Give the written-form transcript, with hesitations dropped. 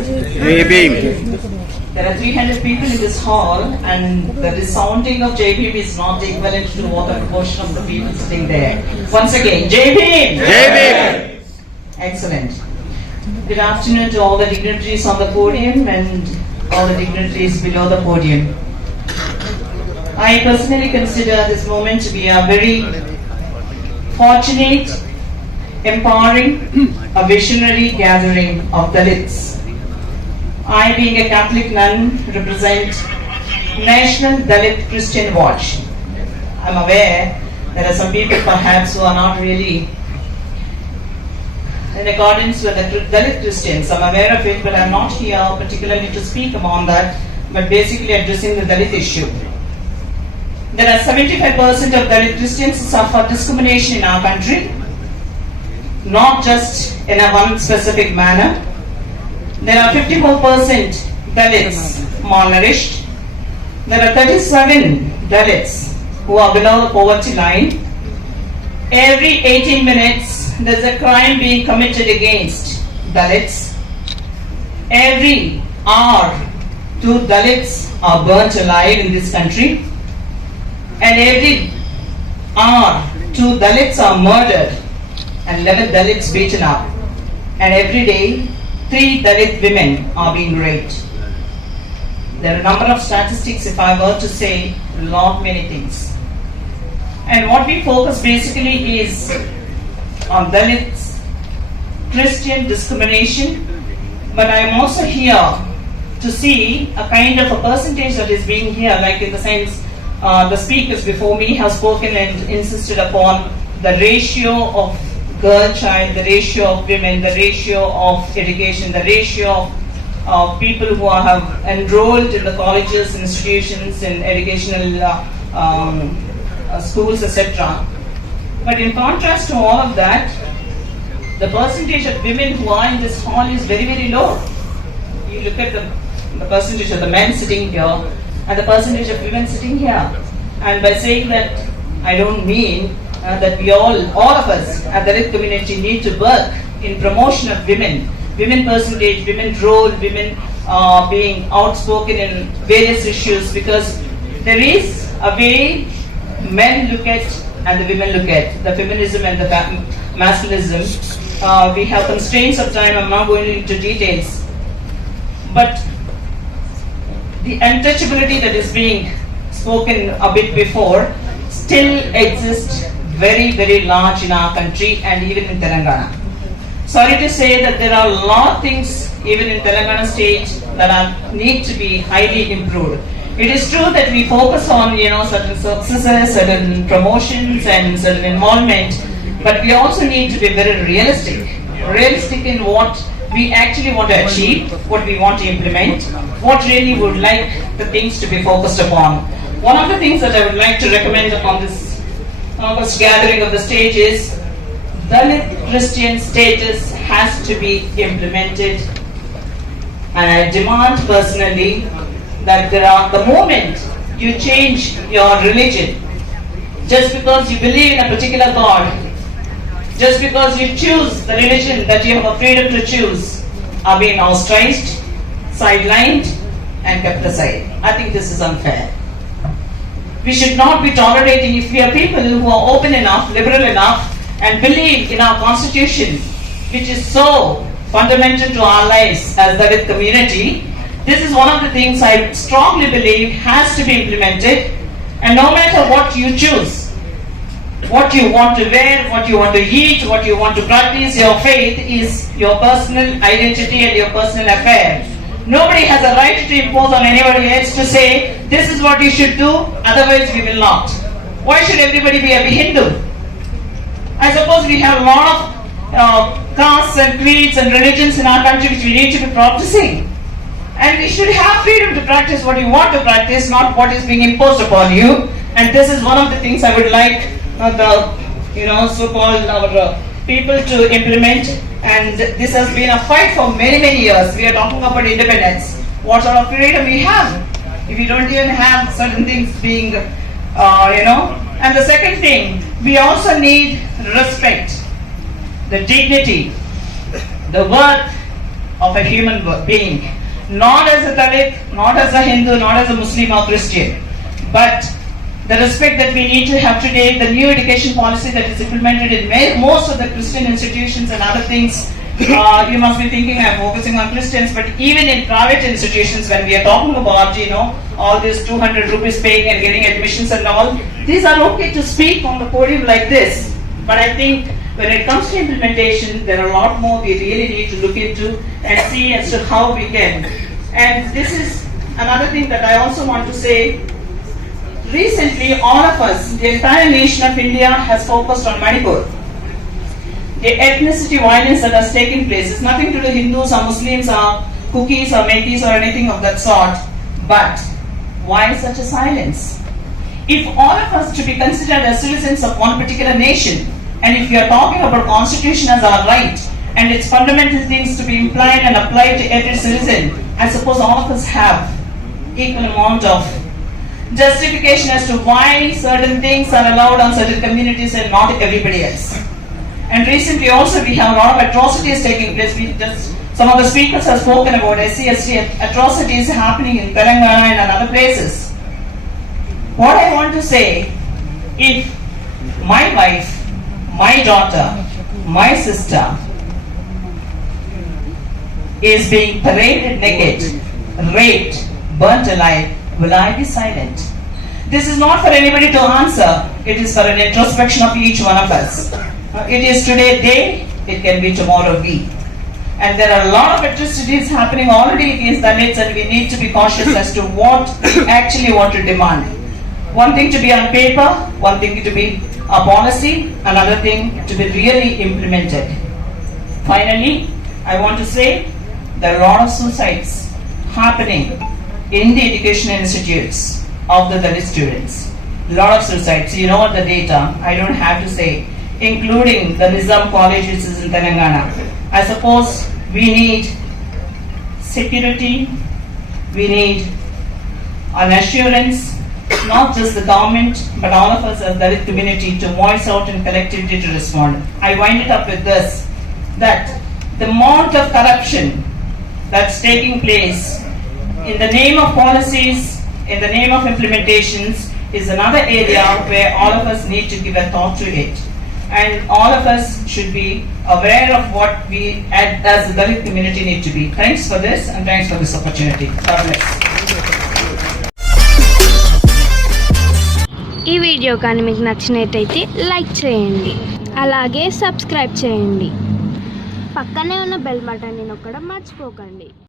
Jai Bhim. There are 300 people in this hall, and the resounding of Jai Bhim is not equivalent to what the proportion of the people sitting there. Once again, Jai Bhim! Jai Bhim. Excellent. Good afternoon to all the dignitaries on the podium and all the dignitaries below the podium. I personally consider this moment to be a very fortunate, empowering, a visionary gathering of Dalits. I, being a Catholic nun, represent National Dalit Christian Watch. I'm aware there are some people perhaps who are not really in accordance with the Dalit Christians. I'm aware of it, but I'm not here particularly to speak upon that, but basically addressing the Dalit issue. There are 75% of Dalit Christians who suffer discrimination in our country, not just in a one specific manner. There are 54% Dalits malnourished. There are 37 Dalits who are below the poverty line. Every 18 minutes, there's a crime being committed against Dalits. Every hour, 2 Dalits are burnt alive in this country. And every hour, 2 Dalits are murdered and 11 Dalits beaten up. And every day, 3 Dalit women are being raped. There are a number of statistics, if I were to say, lot many things. And what we focus basically is on Dalits, Christian discrimination, but I am also here to see a kind of a percentage that is being here, like in the sense the speakers before me have spoken and insisted upon the ratio of girl child, the ratio of women, the ratio of education, the ratio of people who have enrolled in the colleges, institutions, in educational schools, etc. But in contrast to all of that, the percentage of women who are in this hall is very, very low. You look at the percentage of the men sitting here and the percentage of women sitting here. And by saying that, I don't mean that we all of us at the Dalit community need to work in promotion of women percentage, women role, women being outspoken in various issues, because there is a way men look at and the women look at, the feminism and the masculinism. We have constraints of time, I'm not going into details. But the untouchability that is being spoken a bit before still exists very, very large in our country and even in Telangana. Sorry to say that there are a lot of things even in Telangana state that need to be highly improved. It is true that we focus on certain successes, certain promotions and certain involvement, but we also need to be very realistic in what we actually want to achieve, what we want to implement, what really would like the things to be focused upon. One of the things that I would like to recommend on this August gathering of the stage is Dalit Christian status has to be implemented, and I demand personally that the moment you change your religion, just because you believe in a particular God, just because you choose the religion that you have a freedom to choose, are being ostracized, sidelined and kept aside. I think this is unfair. We should not be tolerating, if we are people who are open enough, liberal enough and believe in our constitution, which is so fundamental to our lives as the Dalit community. This is one of the things I strongly believe has to be implemented, and no matter what you choose, what you want to wear, what you want to eat, what you want to practice, your faith is your personal identity and your personal affair. Nobody has a right to impose on anybody else to say, this is what you should do, otherwise we will not. Why should everybody be a Hindu? I suppose we have a lot of castes and creeds and religions in our country which we need to be practicing. And we should have freedom to practice what you want to practice, not what is being imposed upon you. And this is one of the things I would like so-called our people to implement. And this has been a fight for many, many years. We are talking about independence. What sort of freedom we have if we don't even have certain things being, And the second thing, we also need respect, the dignity, the worth of a human being, not as a Dalit, not as a Hindu, not as a Muslim or Christian, but the respect that we need to have today, the new education policy that is implemented in most of the Christian institutions and other things. You must be thinking I'm focusing on Christians, but even in private institutions, when we are talking about, all this 200 rupees paying and getting admissions and all, these are okay to speak on the podium like this. But I think when it comes to implementation, there are a lot more we really need to look into and see as to how we can. And this is another thing that I also want to say. Recently, all of us, the entire nation of India has focused on Manipur. The ethnicity violence that has taken place is nothing to do with Hindus or Muslims or cookies or Metis or anything of that sort. But why such a silence? If all of us to be considered as citizens of one particular nation, and if we are talking about constitution as our right, and its fundamental things to be implied and applied to every citizen, I suppose all of us have equal amount of justification as to why certain things are allowed on certain communities and not everybody else. And recently also we have a lot of atrocities taking place. Some of the speakers have spoken about SC/ST atrocities happening in Telangana and other places. What I want to say, if my wife, my daughter, my sister is being paraded naked, raped, burnt alive, will I be silent? This is not for anybody to answer. It is for an introspection of each one of us. It is today they, it can be tomorrow we. And there are a lot of atrocities happening already against Dalits, and we need to be cautious as to what we actually want to demand. One thing to be on paper, one thing to be a policy, another thing to be really implemented. Finally, I want to say there are a lot of suicides happening in the educational institutes of the Dalit students. A lot of suicides. You know the data, I don't have to say, including the Nizam College which is in Telangana. I suppose we need security, we need an assurance, not just the government, but all of us as Dalit community to voice out and collectively to respond. I wind it up with this, that the amount of corruption that's taking place in the name of policies, in the name of implementations, is another area where all of us need to give a thought to it. And all of us should be aware of what we as the Dalit community need to be. Thanks for this, and thanks for this opportunity. God bless. ఈ video కానీ మీకు నచ్చినట్టయితే like చేయండి, అలాగే subscribe చేయండి, పక్కనే ఉన్న bell బటన్ని నొక్కడం మర్చిపోకండి.